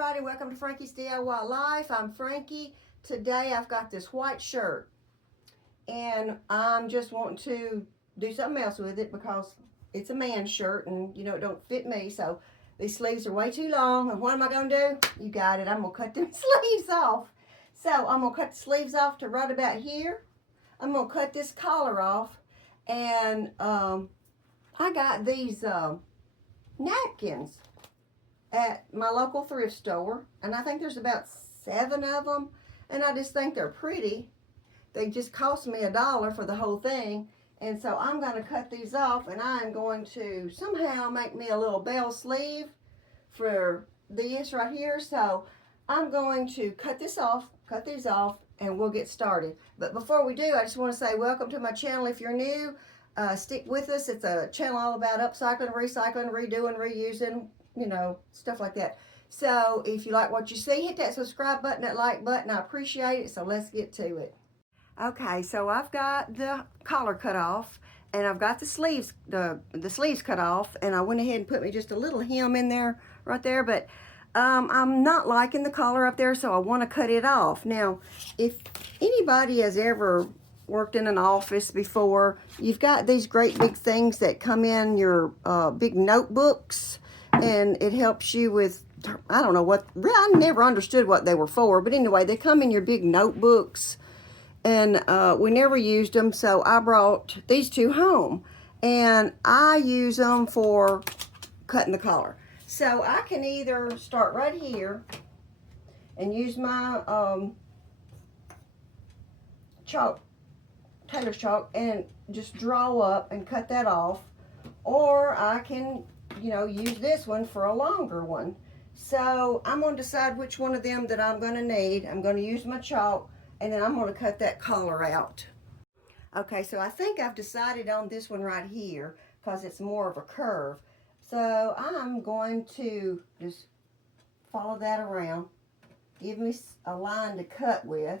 everybody, welcome to Frankie's DIY Life. I'm Frankie. Today I've got this white shirt and I'm just wanting to do something else with it because it's a man's shirt and you know it don't fit me, so these sleeves are way too long. And what am I going to do? You got it. I'm going to cut them sleeves off. So I'm going to cut the sleeves off to right about here. I'm going to cut this collar off, and I got these napkins at my local thrift store, and I think there's about 7 of them, and I just think they're pretty. They just cost me $1 for the whole thing, and so I'm going to cut these off, and I'm going to somehow make me a little bell sleeve for this right here. So I'm going to cut these off, and we'll get started. But before we do, I just want to say welcome to my channel. If you're new, stick with us. It's a channel all about upcycling, recycling, redoing, reusing, you know, stuff like that. So if you like what you see, hit that subscribe button, that like button. I appreciate it. So let's get to it. Okay, so I've got the collar cut off, and I've got the sleeves cut off, and I went ahead and put me just a little hem in there, right there. But I'm not liking the collar up there, so I want to cut it off. Now, if anybody has ever worked in an office before, you've got these great big things that come in your big notebooks, and it helps you with, I don't know what, I never understood what they were for, but anyway, they come in your big notebooks, and we never used them, so I brought these two home, and I use them for cutting the collar. So I can either start right here and use my chalk, tailor's chalk, and just draw up and cut that off, or I can, you know, use this one for a longer one. So I'm going to decide which one of them that I'm going to need. I'm going to use my chalk, and then I'm going to cut that collar out. Okay, so I think I've decided on this one right here because it's more of a curve. So I'm going to just follow that around, give me a line to cut with.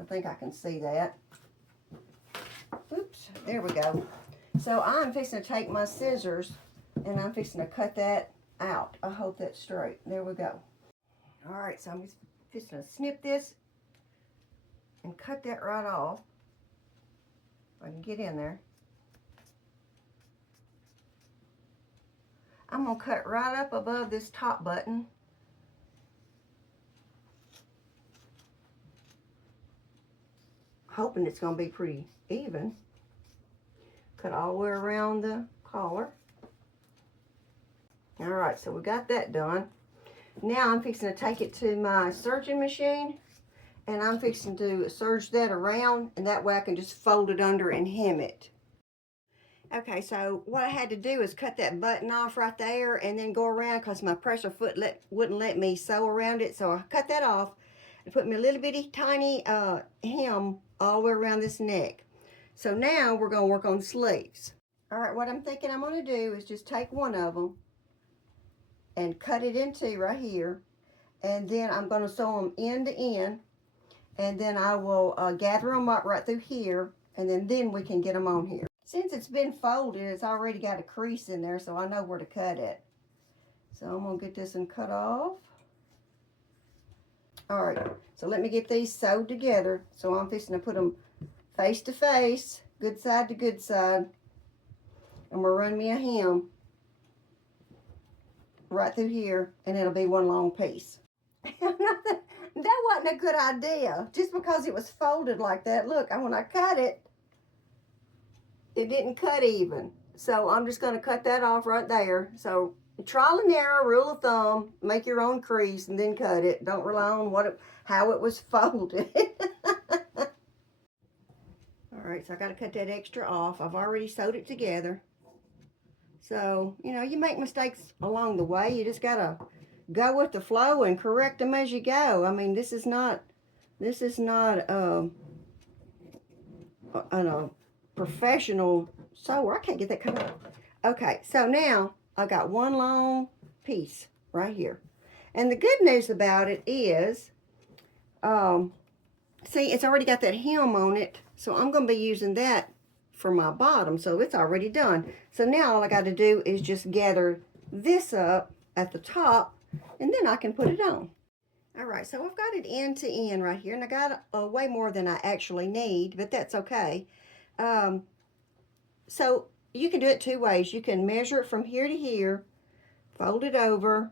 I think I can see that. Oops, there we go. So I'm fixing to take my scissors and I'm fixing to cut that out. I hope that's straight. There we go. All right, so I'm just fixing to snip this and cut that right off. If I can get in there. I'm going to cut right up above this top button. Hoping it's going to be pretty even. Cut all the way around the collar. Alright, so we got that done. Now I'm fixing to take it to my serging machine, and I'm fixing to serge that around, and that way I can just fold it under and hem it. Okay, so what I had to do is cut that button off right there and then go around because my pressure foot wouldn't let me sew around it. So I cut that off and put me a little bitty tiny hem all the way around this neck. So now we're going to work on the sleeves. All right, what I'm thinking I'm going to do is just take one of them and cut it in two right here. And then I'm going to sew them end to end. And then I will gather them up right through here. And then we can get them on here. Since it's been folded, it's already got a crease in there, so I know where to cut it. So I'm going to get this one cut off. All right, so let me get these sewed together. So I'm fixing to put them face to face, good side to good side. And we'll run me a hem right through here, and it'll be one long piece. That wasn't a good idea, just because it was folded like that. Look, when I cut it, it didn't cut even. So I'm just going to cut that off right there. So trial and error, rule of thumb, make your own crease and then cut it. Don't rely on how it was folded. Alright, so I got to cut that extra off. I've already sewed it together. So, you know, you make mistakes along the way. You just got to go with the flow and correct them as you go. I mean, this is not professional sewer. I can't get that cut off. Okay, so now I got one long piece right here. And the good news about it is, see, it's already got that hem on it. So I'm going to be using that for my bottom. So it's already done. So now all I got to do is just gather this up at the top and then I can put it on. All right, so I've got it end to end right here, and I got way more than I actually need, but that's okay. So you can do it two ways. You can measure it from here to here, fold it over,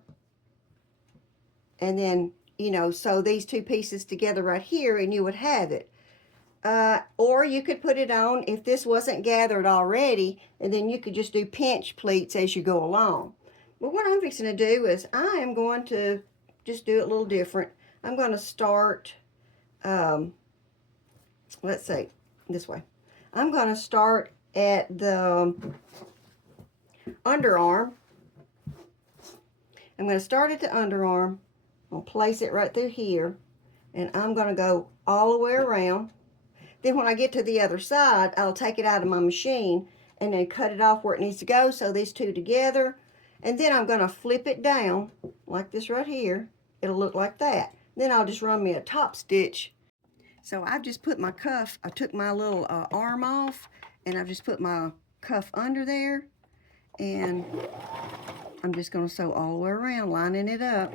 and then, you know, sew these two pieces together right here, and you would have it. Or you could put it on if this wasn't gathered already, and then you could just do pinch pleats as you go along. But what I'm fixing to do is I am going to just do it a little different. I'm going to start, let's see, this way. I'm going to start at the underarm. I'm going to start at the underarm. I'll place it right through here, and I'm going to go all the way around. Then when I get to the other side, I'll take it out of my machine and then cut it off where it needs to go, so these two together. And then I'm going to flip it down like this right here. It'll look like that. Then I'll just run me a top stitch. So I've just put my cuff, I took my little arm off, and I've just put my cuff under there. And I'm just going to sew all the way around, lining it up.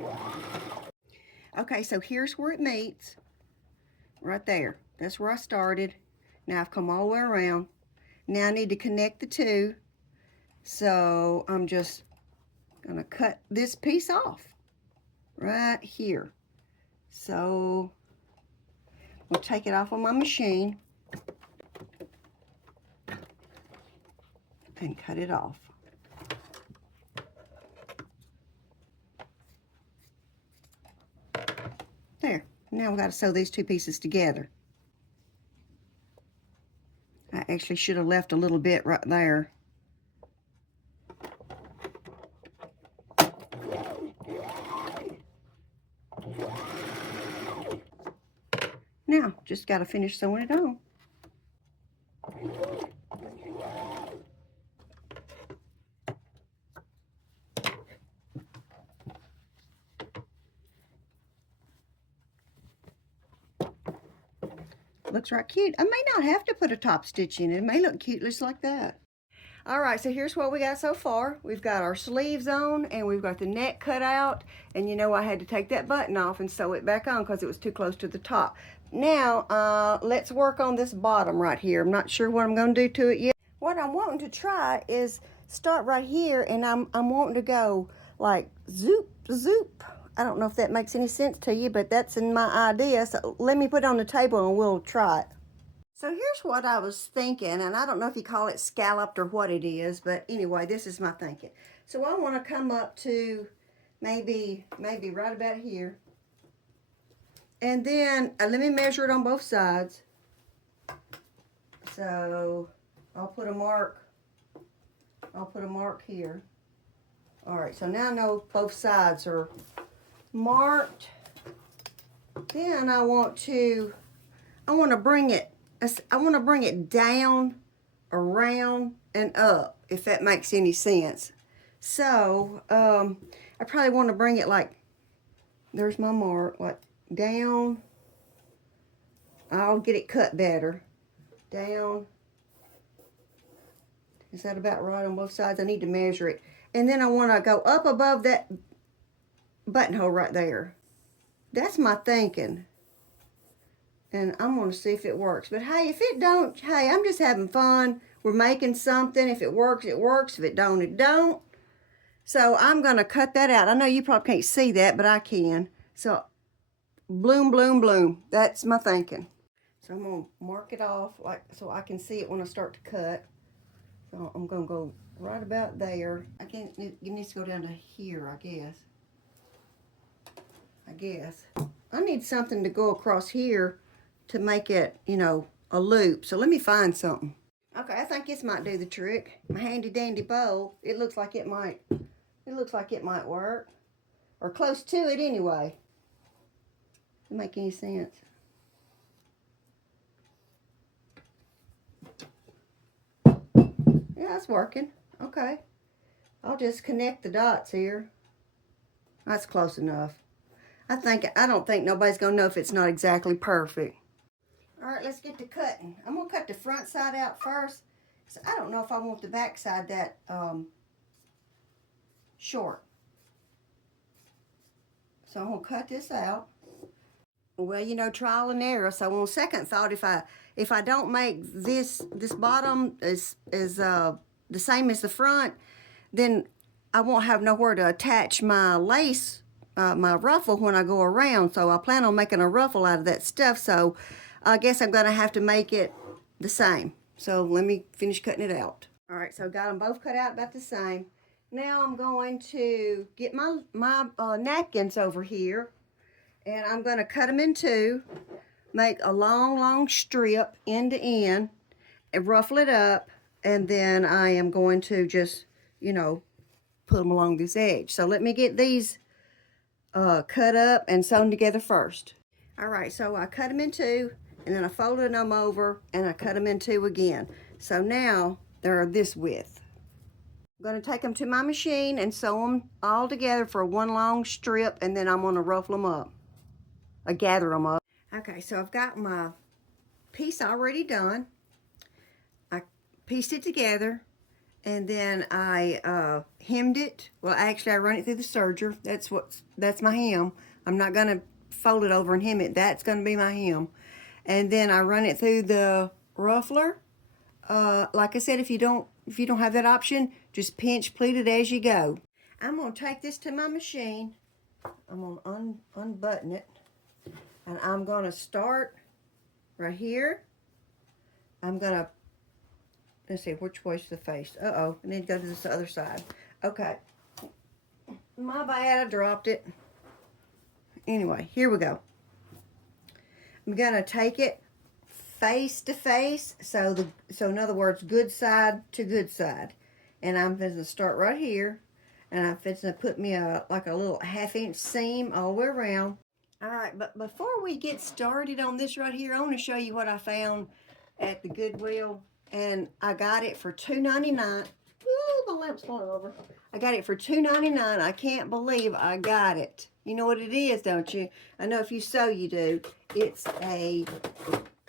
Okay, so here's where it meets. Right there. That's where I started. Now I've come all the way around. Now I need to connect the two. So I'm just going to cut this piece off right here. So we'll take it off on my machine and cut it off. There. Now we've got to sew these two pieces together. I actually should have left a little bit right there. Now, just got to finish sewing it on. Looks right cute. I may not have to put a top stitch in it. It may look cute just like that. All right, so here's what we got so far. We've got our sleeves on, and we've got the neck cut out. And you know, I had to take that button off and sew it back on because it was too close to the top. Now, let's work on this bottom right here. I'm not sure what I'm going to do to it yet. What I'm wanting to try is start right here, and I'm wanting to go like zoop, zoop. I don't know if that makes any sense to you, but that's in my idea. So let me put it on the table and we'll try it. So here's what I was thinking, and I don't know if you call it scalloped or what it is, but anyway, this is my thinking. So I want to come up to maybe right about here. And then let me measure it on both sides. So I'll put a mark here. All right, so now I know both sides are marked. Then I want to bring it down, around, and up, if that makes any sense. So I probably want to bring it like, there's my mark, like down. I'll get it cut better. Down. Is that about right on both sides? I need to measure it. And then I want to go up above that buttonhole right there. That's my thinking. And I'm going to see if it works. But hey, if it don't, hey, I'm just having fun. We're making something. If it works, it works. If it don't, it don't. So I'm going to cut that out. I know you probably can't see that, but I can. So bloom, bloom, bloom. That's my thinking. So I'm going to mark it off like so I can see it when I start to cut. So I'm going to go right about there. It needs to go down to here, I guess. I need something to go across here to make it, you know, a loop. So let me find something. Okay, I think this might do the trick. My handy dandy bow. It looks like it might work. Or close to it anyway. Doesn't make any sense. Yeah, it's working. Okay. I'll just connect the dots here. That's close enough. I don't think nobody's going to know if it's not exactly perfect. All right, let's get to cutting. I'm going to cut the front side out first. So I don't know if I want the back side that short. So I'm gonna cut this out. Well, you know, trial and error. So on second thought, if I don't make this bottom is the same as the front, then I won't have nowhere to attach my lace, my ruffle when I go around. So I plan on making a ruffle out of that stuff. So I guess I'm gonna have to make it the same. So let me finish cutting it out. All right, so got them both cut out about the same. Now I'm going to get my napkins over here, and I'm going to cut them in two, make a long strip end to end, and ruffle it up, and then I am going to just, you know, put them along this edge. So let me get these cut up and sewn together first. All right, so I cut them in two, and then I folded them over, and I cut them in two again. So now they're this width. I'm going to take them to my machine and sew them all together for one long strip, and then I'm going to ruffle them up. Gather them up. Okay, so I've got my piece already done. I pieced it together, and then I hemmed it. Well, actually, I run it through the serger. That's my hem. I'm not going to fold it over and hem it. That's going to be my hem. And then I run it through the ruffler. Like I said, if you don't have that option, just pinch, pleat it as you go. I'm going to take this to my machine. I'm going to unbutton it. And I'm going to start right here. I'm going to, let's see, which way's the face? Uh-oh, I need to go to this other side. Okay. My bad, I dropped it. Anyway, here we go. I'm going to take it face to face, so in other words, good side to good side. And I'm going to start right here, and I'm going to put me like a little 1/2-inch seam all the way around. All right, but before we get started on this right here, I want to show you what I found at the Goodwill, and I got it for $2.99. Ooh, the lamp's falling over. I got it for $2.99. I can't believe I got it. You know what it is, don't you? I know if you sew, you do. It's a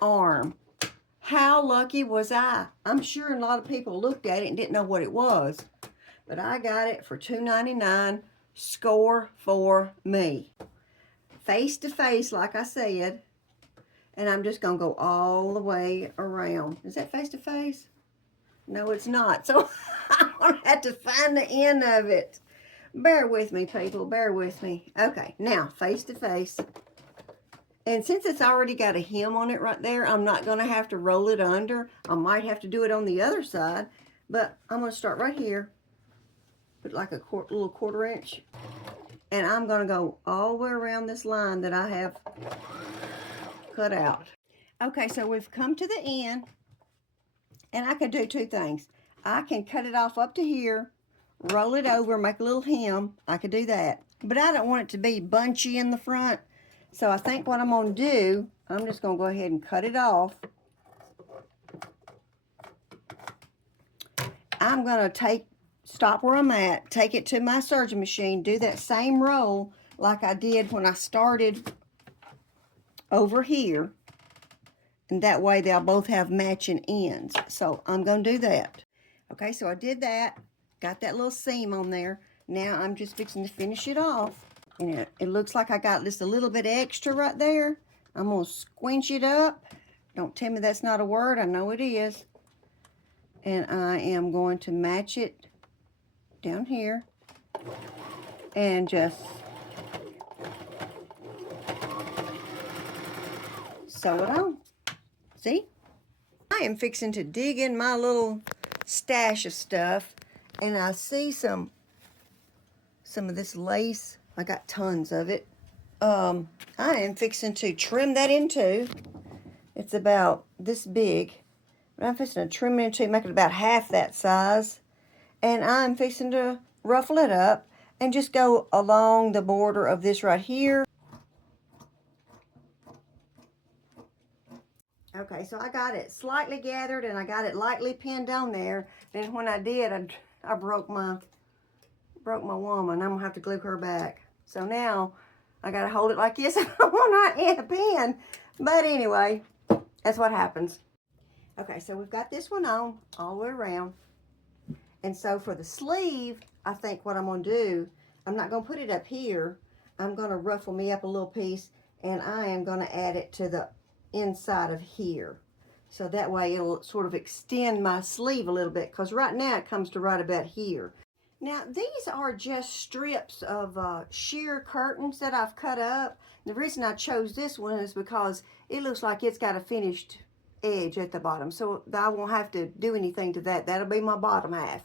arm. How lucky was I? I'm sure a lot of people looked at it and didn't know what it was, but I got it for $2.99. Score for me. Face to face, like I said, and I'm just gonna go all the way around. Is that face to face? No, it's not. So I'm gonna have to find the end of it. Bear with me, people, bear with me. Okay, now face to face. And since it's already got a hem on it right there, I'm not gonna have to roll it under. I might have to do it on the other side, but I'm gonna start right here, put like a little 1/4 inch. And I'm going to go all the way around this line that I have cut out. Okay, so we've come to the end. And I can do two things. I can cut it off up to here, roll it over, make a little hem. I could do that. But I don't want it to be bunchy in the front. So I think what I'm going to do, I'm just going to go ahead and cut it off. I'm going to stop where I'm at, take it to my serging machine, do that same roll like I did when I started over here. And that way they'll both have matching ends. So I'm going to do that. Okay, so I did that, got that little seam on there. Now I'm just fixing to finish it off. And it looks like I got just a little bit extra right there. I'm going to squinch it up. Don't tell me that's not a word, I know it is. And I am going to match it down here and just sew it on. See? I am fixing to dig in my little stash of stuff, and I see some of this lace. I got tons of it. I am fixing to trim that in two. It's about this big. But I'm fixing to trim it in two, make it about half that size. And I'm fixing to ruffle it up and just go along the border of this right here. Okay, so I got it slightly gathered and I got it lightly pinned on there. Then when I did, I broke my woman. I'm gonna have to glue her back. So now I gotta hold it like this. I don't want to hit a pin. But anyway, that's what happens. Okay, so we've got this one on all the way around. And so for the sleeve, I think what I'm going to do, I'm not going to put it up here. I'm going to ruffle me up a little piece, and I am going to add it to the inside of here. So that way it'll sort of extend my sleeve a little bit, because right now it comes to right about here. Now these are just strips of sheer curtains that I've cut up. The reason I chose this one is because it looks like it's got a finished edge at the bottom, so I won't have to do anything to that. That'll be my bottom half.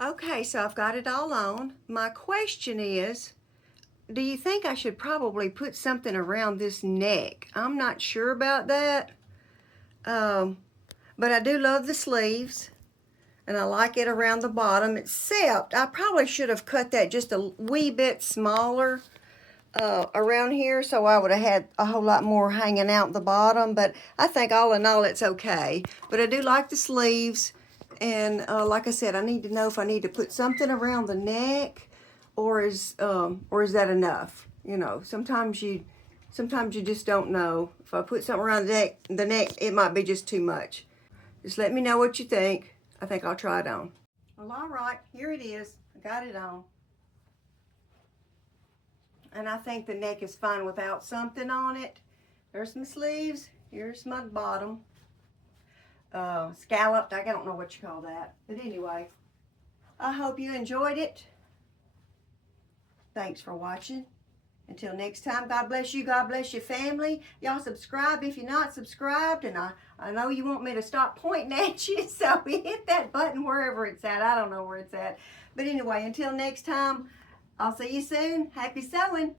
Okay, so I've got it all on. My question is, do you think I should probably put something around this neck? I'm not sure about that, but I do love the sleeves, and I like it around the bottom, except I probably should have cut that just a wee bit smaller around here, so I would have had a whole lot more hanging out the bottom, but I think all in all it's okay. But I do like the sleeves, and like I said, I need to know if I need to put something around the neck, or is that enough? You know, sometimes you just don't know. If I put something around the neck, it might be just too much. Just let me know what you think. I think I'll try it on. Well, all right, here it is. I got it on. And I think the neck is fine without something on it. There's my sleeves. Here's my bottom. Scalloped, I don't know what you call that. But anyway, I hope you enjoyed it. Thanks for watching. Until next time, God bless you, God bless your family. Y'all subscribe if you're not subscribed, and I know you want me to stop pointing at you, so hit that button wherever it's at. I don't know where it's at. But anyway, until next time, I'll see you soon. Happy sewing.